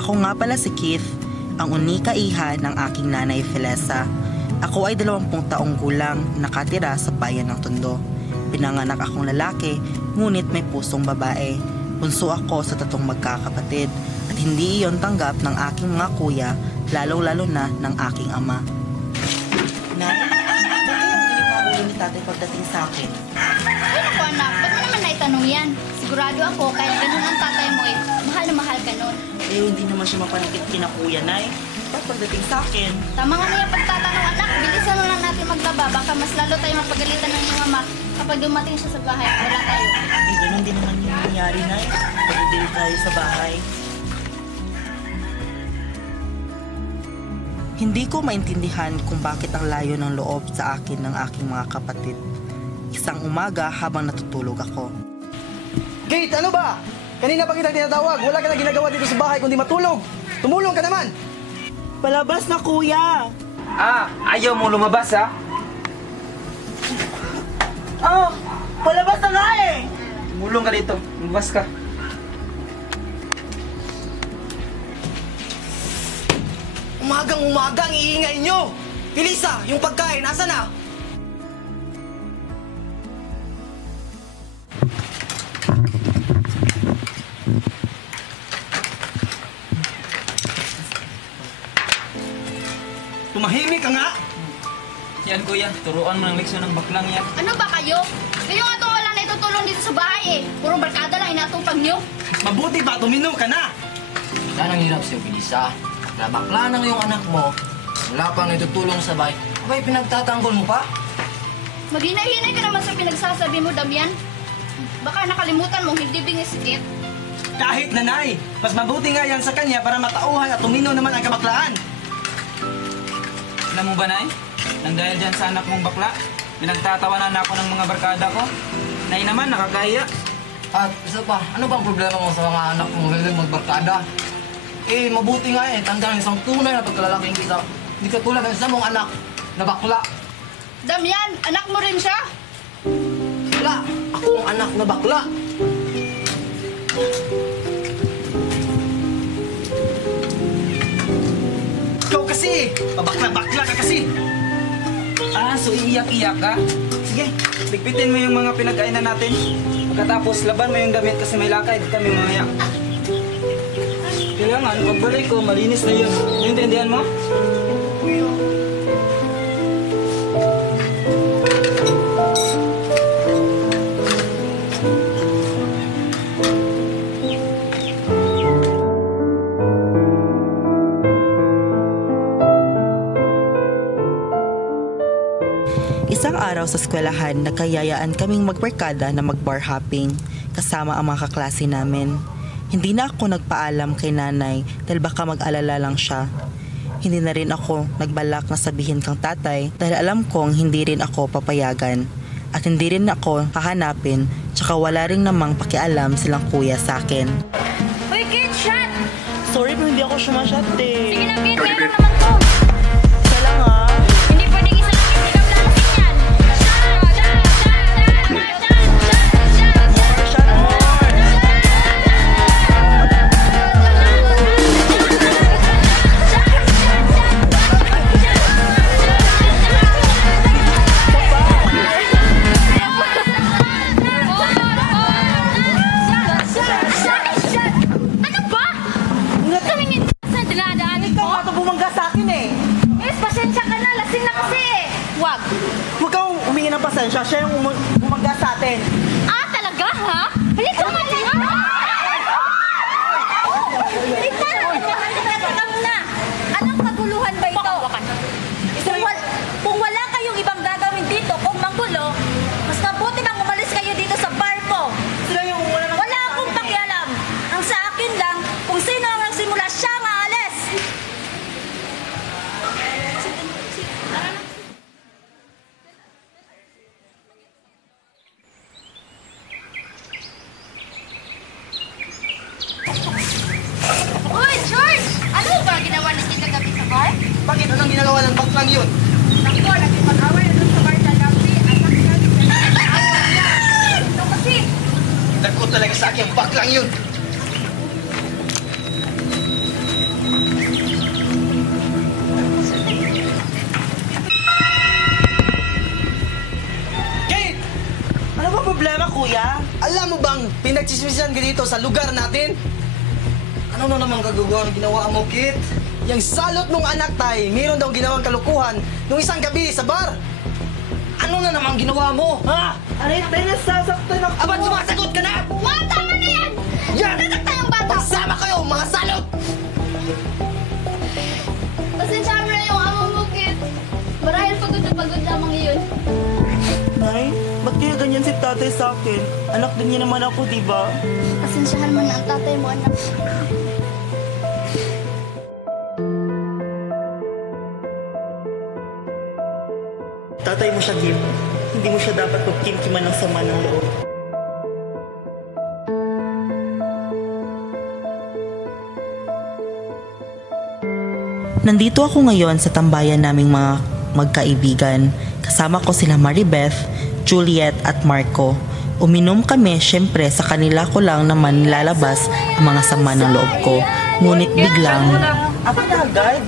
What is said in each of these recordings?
Ako nga pala si Keith, ang unika iha ng aking nanay Felesa. Ako ay 20 taong gulang, nakatira sa bayan ng Tondo. Pinanganak akong lalaki, ngunit may pusong babae. Bunso ako sa 3 magkakapatid at hindi iyon tanggap ng aking mga kuya, lalong-lalo na ng aking ama. Nay, bakit ang dilim na ulo ni tatay pagdating sa akin? Ay naku anak, ba't mo naman naitanong yan? Sigurado ako kahit ganun ang tatay mo mahal na mahal ka nun. Eh, hindi naman siya mapanikit kina kuya, Nay. Ba't pagdating sa akin? Tama nga niya pagtatanong anak, bilisan na lang natin maglaba. Baka mas lalo tayo mapagalitan ng iyong ama kapag dumating siya sa bahay. Wala tayo. Eh, ganun din naman yung nangyari, Nay. Pagdating tayo sa bahay. Hindi ko maintindihan kung bakit ang layo ng loob sa akin ng aking mga kapatid. Isang umaga habang natutulog ako. Kate, ano ba? Kanina pa kita tinatawag. Wala ka na ginagawa dito sa bahay kundi matulog. Tumulong ka naman. Palabas na, kuya! Ayaw mo lumabas, ha? Palabas na nga eh! Tumulong ka dito. Lumabas ka. Umagang-umaga ang iingay nyo. Elisa, yung pagkain, asa na? Tumahimik ka nga! Yan, kuya. Turuan mo ng leksyon ng baklang yan. Ano ba kayo? Kayo nga itong walang naitutulong dito sa bahay eh. Puro barkada lang inatupag niyo. Mabuti pa, tuminom ka na! Yan ang hirap sa'yo, Pilisa. Na bakla na ngayong anak mo, wala pang natutulong sa bahay, abay pinagtatanggol mo pa? Maghinay-hinay ka naman sa pinagsasabi mo, Damian. Baka nakalimutan mo, hindi bingisikit. Kahit nanay, mas mabuti nga yan sa kanya para matauhan at tuminaw naman ang kabaklaan. Alam mo ba, Nay? Nang dahil dyan sa anak mong bakla, pinagtatawanan ako ng mga barkada ko. Nay naman, nakakahiya. At isa pa, ano bang problema mo sa mga anak mo hilig magbarkada? Eh, mabuti nga tandaan isang tunay na pagkalalaking kita. Hindi ka tulad ng isa mong anak na bakla. Damian, anak mo rin siya? Wala, ako ang anak na bakla. Ikaw kasi! Pabakla-bakla ka kasi! So iiyak-iyak ka? Sige, ligpitin mo yung mga pinagkainan natin. Pagkatapos, laban mo yung damit kasi may lakay. Kami mamaya. Kailangan, pagbalik ko, malinis na yun. Naintindihan mo? Isang araw sa eskwelahan, nagkayayaan kaming magbarkada na mag-bar hopping kasama ang mga kaklase namin. Hindi na ako nagpaalam kay nanay dahil baka mag-alala lang siya. Hindi na rin ako nagbalak na sabihin kang tatay dahil alam kong hindi rin ako papayagan. At hindi rin ako hahanapin tsaka wala rin namang pakialam silang kuya sa akin. Uy, Kate, shot! Sorry pero hindi ako sumasyat eh. Sige na, Kate, meron naman to. Isa lang ha. Hindi pwedeng isa lang, hindi ka lalasin yan. Shot more! Ano ba? Tumingin sa dinadaanan Ikaw ko. nga ito bumangga sa akin eh. Pasensya ka na, lasing na kasi eh. Wag. Huwag kang humingi ng pasensya. Siya yung bumangga sa atin. Talaga ha? Halika nga lang. Halika na. Anong kaguluhan ba ito? Kung wala kayong ibang gagawin dito, kung manggulo, mas mabuti bang umalis kayo dito sa bar ko. Sila yung Wala akong pakialam. Ang sa akin lang, kung sino ang nagsimula, siya ang aalis. Uy, George! Ano ba ginawa ninyo kagabi sa bar? Bakit? Anong ginagawa ng baklang yun? Naku, nagkipag-away na doon sa bar kagabi. Ito kasi. Dako talaga sa akin ang baklang yun. kuya? Alam mo bang pinagchismisan ka dito sa lugar natin? Ano na naman kagagawa ng ginawa mo, Kit? Yung salot nung anak tay, mayroon daw ginawang kalukuhan nung isang gabi sa bar. Ano na naman ginawa mo? Ha? Aray, tayo nasasaktan ako. Aba, sumasagot ka na! Wow, tama na yan! Yan! Nasaktan yung bata! Pagsama kayo, mga salot! Pasensya mo na yung amo mo, Kit. Marahil pagod na pagod lamang iyon. Nay, ba't kaya ganyan si tatay sa akin? Anak din niya naman ako, di ba? Pasensyahan mo na ang tatay mo, anak. Tatay mo siya, Kim. Hindi mo siya dapat pagkimkiman ng sama ng loob. Nandito ako ngayon sa tambayan naming mga magkaibigan. Kasama ko sila Maribeth, Juliet at Marco. Uminom kami, syempre sa kanila ko lang naman nilalabas ang mga sama ng loob ko. Ngunit biglang... Ako na agad.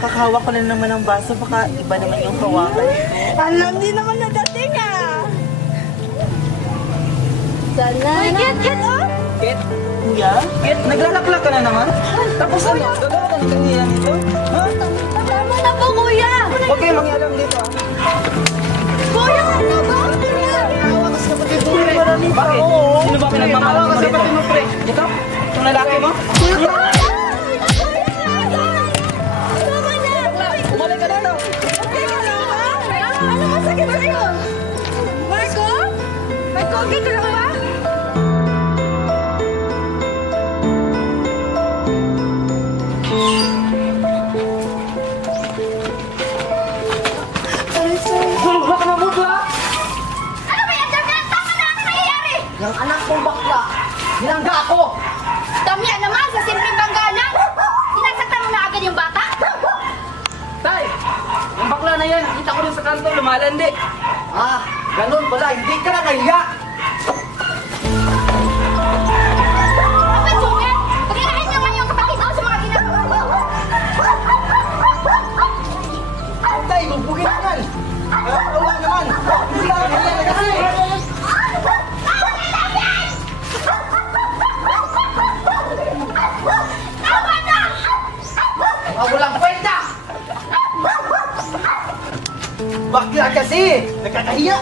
Kakahawa ko na naman ng baso, baka iba naman yung hawakan. Alam, di naman nadating ah! Sana Kit, oh! Kit, Kuya? Kit, naglalakla ka na naman? Tapos ano? Gagawa ka ng kanila nito? Ha? Tama na po, kuya! Huwag kayo mangialam dito, ha? Kuya, ano ba? Bakit? Sino ba pinagmamalang mo dito? Ito? Itong lalaki mo? Umalik ka na daw! Ano masakit sa'yo? Marco? Marco, okay ka lang ba? Sulubla ka na mo ba? Ano ba yan, Damian? Tama na ang nangyayari! Yung anak kong bakla, binangga ako! Damian naman, sa simpleng banggalan! Sinasaktan mo na agad yung bata? Tay! Yung bakla na yan, nakita ko rin sa kanto, lumalandi. Ah, ganun pala, hindi ka na kahiya! Apa, Julian? Pagkakain naman yung kapatid ko sa mga ginagawa mo! Tay, magbugin naman! Wala naman! Hindi ka na kahiya na kasi! Tama na! Ah, walang kwenta! Bakla kasi! Nakakahiya!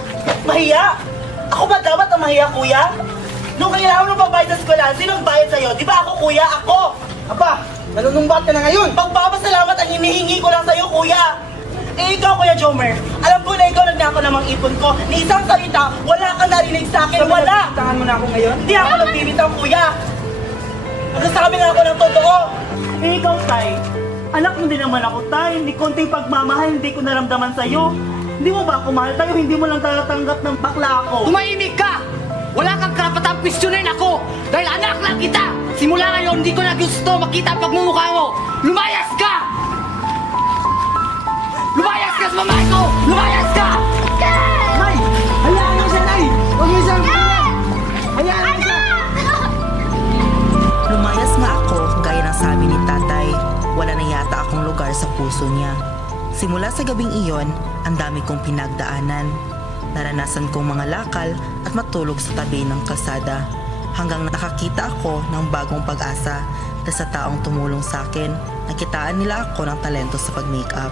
Mahiya? Ako ba dapat ang mahiya, kuya? Nung kailangan mo pagbayad sa eskwela, sinong bayad sa'yo? Di ba ako, kuya? Ako! Aba, nanunumbat ka na ngayon! Pagpapasalamat ang hinihingi ko lang sa'yo, kuya! Eh, ikaw, Kuya Jomer, alam ko na ikaw nagnako ng mga ipon ko. Ni isang salita, wala kang narinig sa akin, wala! Tangan mo na ako ngayon? Hindi ako nagbibitaw, kuya! Nagsasabi nga ako ng totoo! Eh, ikaw, Tay. Anak mo din naman ako, Tay. Hindi konting pagmamahal, hindi ko naramdaman sa'yo. Hindi mo ba ako mahal, Tay? Hindi mo lang tatanggap ng bakla ako. Tumahimik ka! Wala kang karapatang questionin ako! Dahil anak lang kita! Simula ngayon, hindi ko na gusto makita ang pagmumukha mo! Lumayas ka! Lumayas ka sa mamahay ko! Lumayas ka! Nay! Hayaan mo siya, Nay! Huwag mo siyang hayaan mo siya! Lumayas nga ako, gaya ng sabi ni tatay. Wala na yata akong lugar sa puso niya. Simula sa gabing iyon, ang dami kong pinagdaanan. Naranasan kong mga lakal at matulog sa tabi ng kalsada. Hanggang nakakita ako ng bagong pag-asa dahil sa taong tumulong sa akin. Nakitaan nila ako ng talento sa pag-makeup.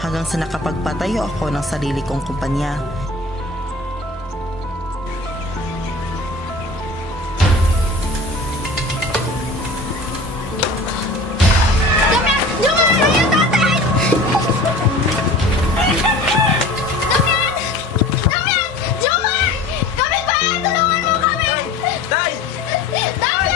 Hanggang sa nakapagpatayo ako ng sarili kong kumpanya. Damian! Jomar! Ayun, tatay! Damian! Damian! Jomar! Kapit ba? Tulungan mo kami! Tay! Damian! Tay,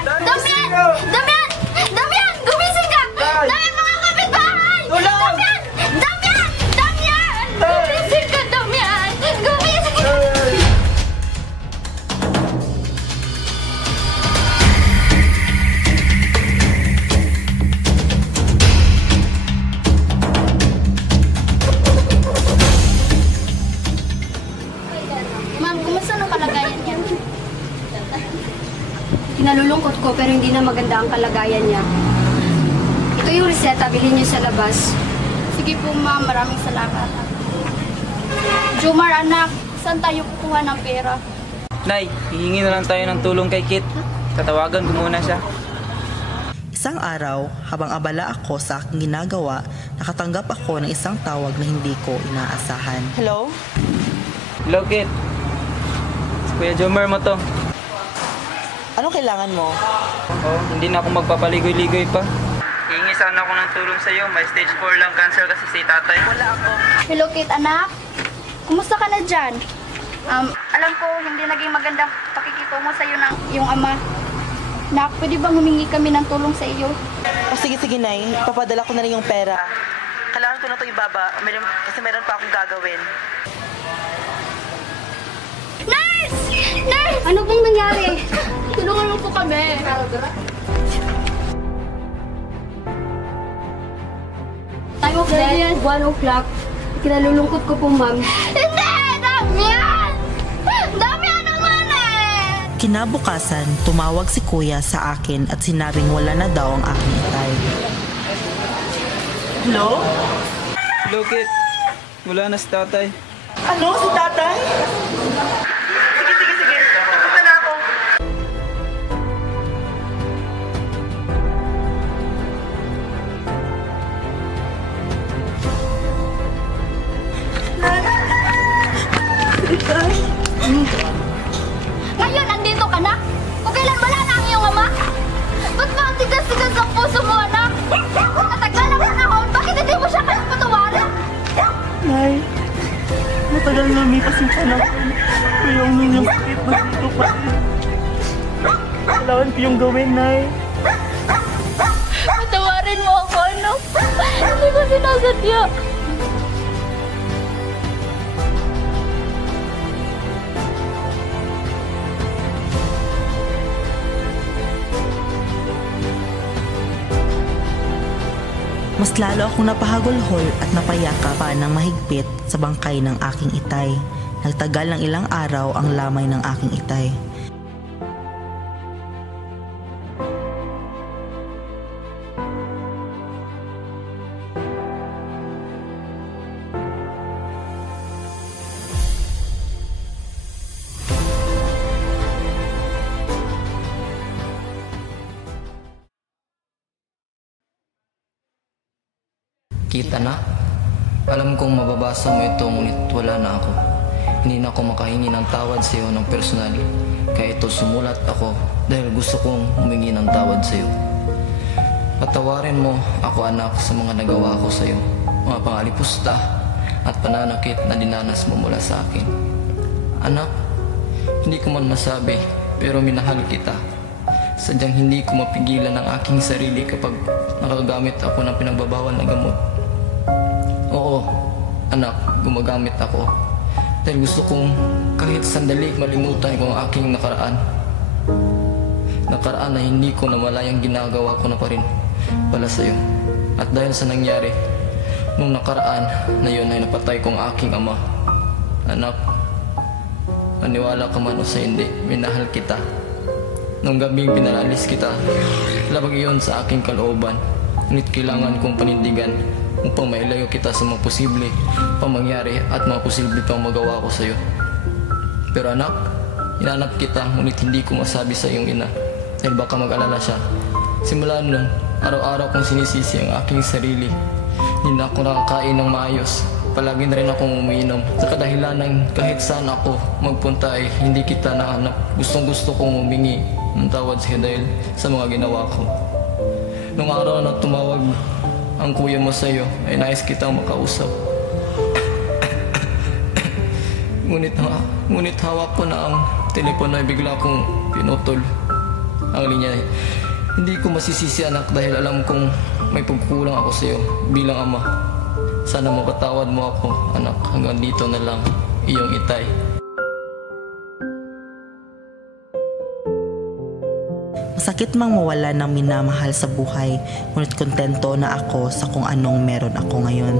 Damian! Damian! Damian! Gumising ka! Tay! Damian, mga kapitbahay! Tulong! Damian! Damian! Damian! Gumising ka, Damian! Gumising ka! Ma'am, kumusta ang kalagayan niya? Kinalulungkot ko pero hindi na maganda ang kalagayan niya. Ito yung reseta, bilhin niyo sa labas. Sige po, ma'am. Maraming salamat. Jomar, anak. Saan tayo kukuha ng pera? Nay, hihingi na lang tayo ng tulong kay Kit. Tatawagan ko muna siya. Isang araw, habang abala ako sa aking ginagawa, nakatanggap ako ng isang tawag na hindi ko inaasahan. Hello? Hello, Kit. Si Kuya Jomar mo to. Anong kailangan mo? Oh, hindi na ako magpapaligoy-ligoy pa. Hihingi sana ako ng tulong sa'yo. May stage 4 lang cancer kasi si tatay. Wala ako. Hello, Kit, anak. Kumusta ka na dyan? Alam ko, hindi naging magandang pakikitungo sa'yo ng iyong ama. Nak, pwede bang humingi kami ng tulong sa iyo? O sige, Nay. Ipapadala ko na rin yung pera. Kailangan ko na ito ibaba kasi meron pa akong gagawin. Nurse! Nurse! Ano bang nangyari? Tulungan mo po kami. Time of death, 1 o'clock. Kinalulungkot ko po, ma'am. Hindi! Dami yan! Dami yan naman eh! Kinabukasan, tumawag si Kuya sa akin at sinabing wala na daw ang aking itay. Hello? Hello, Kit. Wala na si tatay. Ano? Si tatay? Sige. Pupunta na ako. Ngayon, nandito ka na? Kung kailan wala na ang iyong ama? Ba't ba ang tigas-tigas ang puso mo, anak? Natagal ang panahon, bakit hindi mo siya kayang patawarin? Nay, matagal na lumipas yung panahon. Pero yung inyong sakit na dito pa. Kailangan ko yung gawin, Nay. Patawarin mo ako, anak. Hindi ko sinasadya. Mas lalo akong napahagulhol at napayakapan ng mahigpit sa bangkay ng aking itay. Nagtagal ng ilang araw ang lamay ng aking itay. Kita na? Alam kong mababasa mo ito ngunit wala na ako. Hindi na ako makahingi ng tawad sa iyo ng personal. Kaya ito sumulat ako dahil gusto kong humingi ng tawad sa iyo. Patawarin mo ako, anak, sa mga nagawa ko sa iyo. Mga pangalipusta at pananakit na dinanas mo mula sa akin. Anak, hindi ko man masabi pero minahal kita. Sadyang hindi ko mapigilan ang aking sarili kapag nakagamit ako ng pinagbabawal na gamot. Oo, anak, gumagamit ako. Dahil gusto kong kahit sandali malimutan ko ang aking nakaraan. Nakaraan na hindi ko namalayang ginagawa ko na pa rin pala sa'yo. At dahil sa nangyari, nung nakaraan na yun ay napatay kong aking ama. Anak, maniwala ka man o sa hindi, minahal kita. Nung gabing pinalalis kita, labag iyon sa aking kalooban. Ngunit kailangan kong panindigan upang mailayo kita sa mga posible pang mangyari at mga posible pang magawa ko sa iyo. Pero anak, inanap kita ngunit hindi ko masabi sa iyong ina dahil baka mag-alala siya. Simula nun, araw-araw kong sinisisi ang aking sarili. Hindi na ako nakakain ng maayos. Palagi na rin akong umiinom sa kadahilan ng kahit saan ako magpunta ay hindi kita nahanap. Gustong-gusto kong humingi ng tawad sa iyo dahil sa mga ginawa ko. Nung araw na tumawag ang kuya mo sa iyo ay nais kitang makausap. ngunit hawak ko na ang telepono ay bigla kong pinutol ang linya. Hindi ko masisisi, anak, dahil alam kong may pagkukulang ako sa iyo bilang ama. Sana mapatawad mo ako, anak. Hanggang dito na lang, iyong itay. Masakit mang mawala ng minamahal sa buhay, ngunit kontento na ako sa kung anong meron ako ngayon.